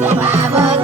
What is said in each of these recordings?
Baba.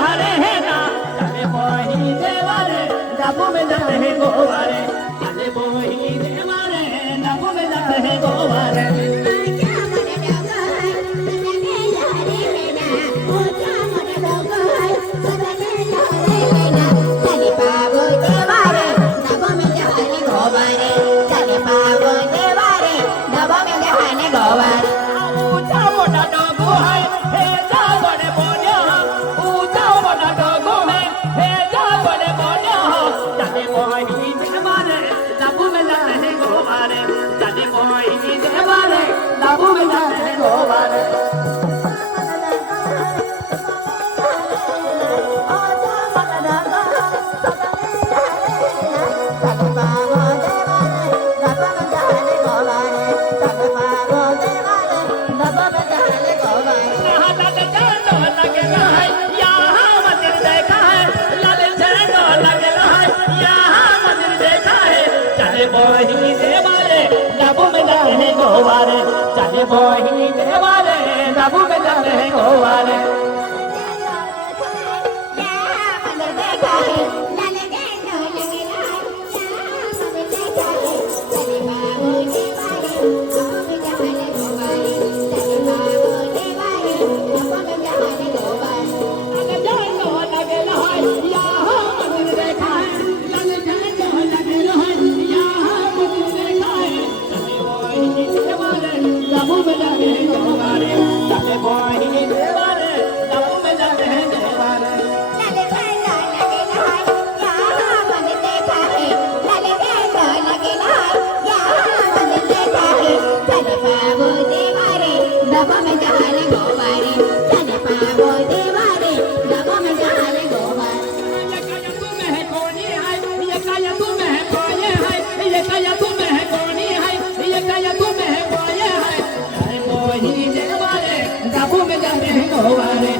हरे है ना चले बोही देवारे नबू में जाते हैं गोवारे चले बोही देवारे नबू में जाते हैं गोवारे বহি দেওয়ারে দাবু বেজারে গোয়ারে over.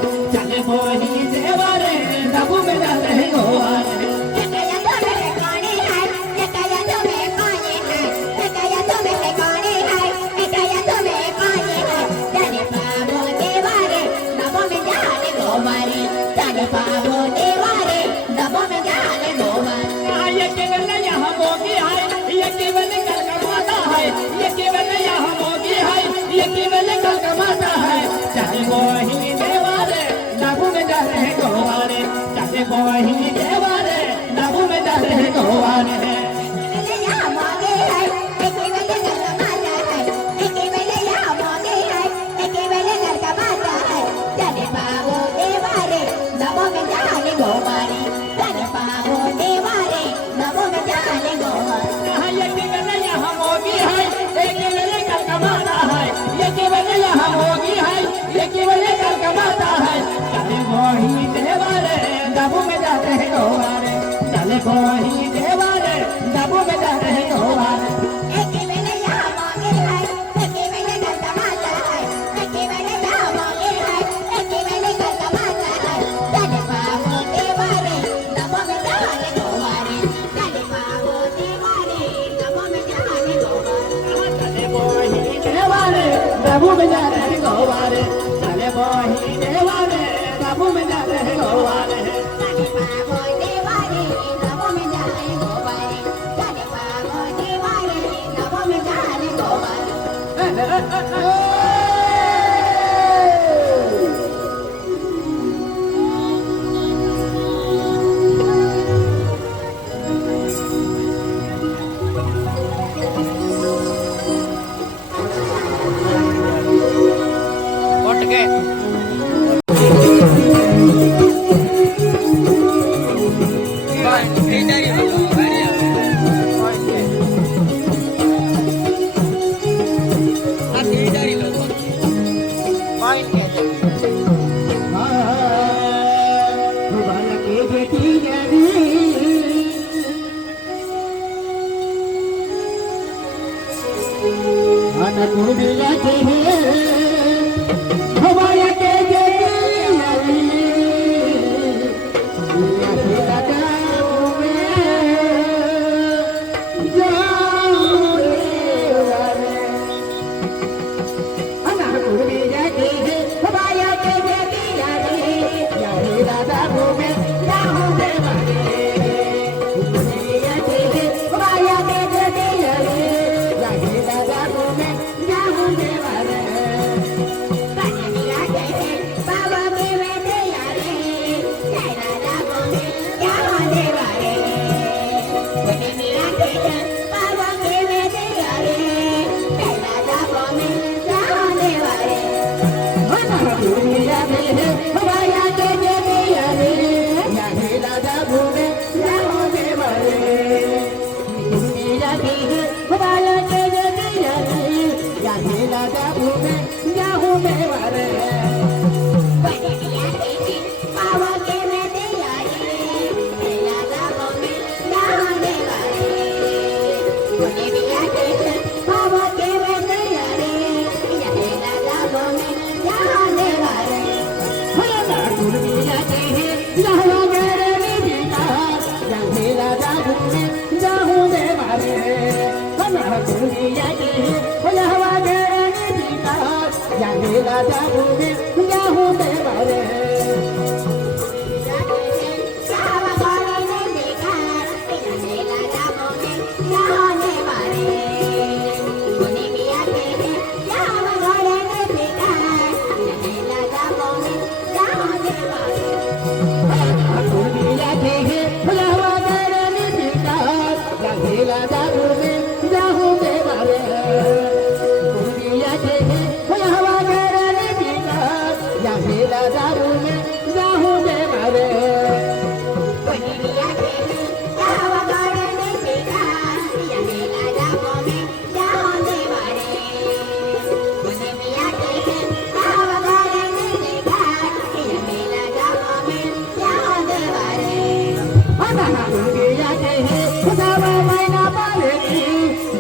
bellar. ရန်ဒီလာတာဘူးဒီညာဟိုတဲ့ပါလေ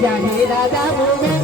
জানে রাধা ভূমে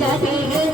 ಕಡೆಗೆ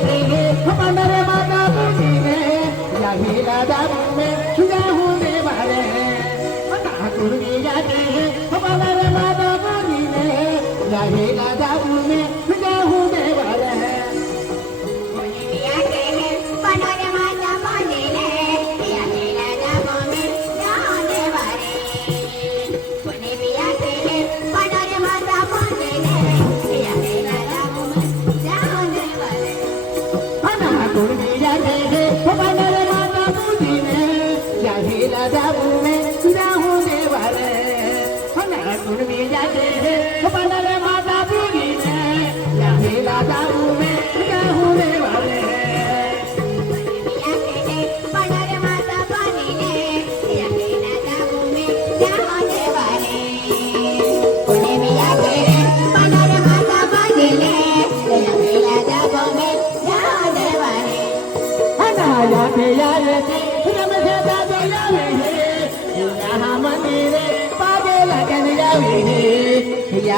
Thank you.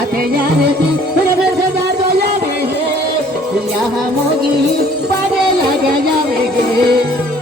जाते यारे जी रब सदा तो जावे है। यहाँ मोगी पारे लगा जावे है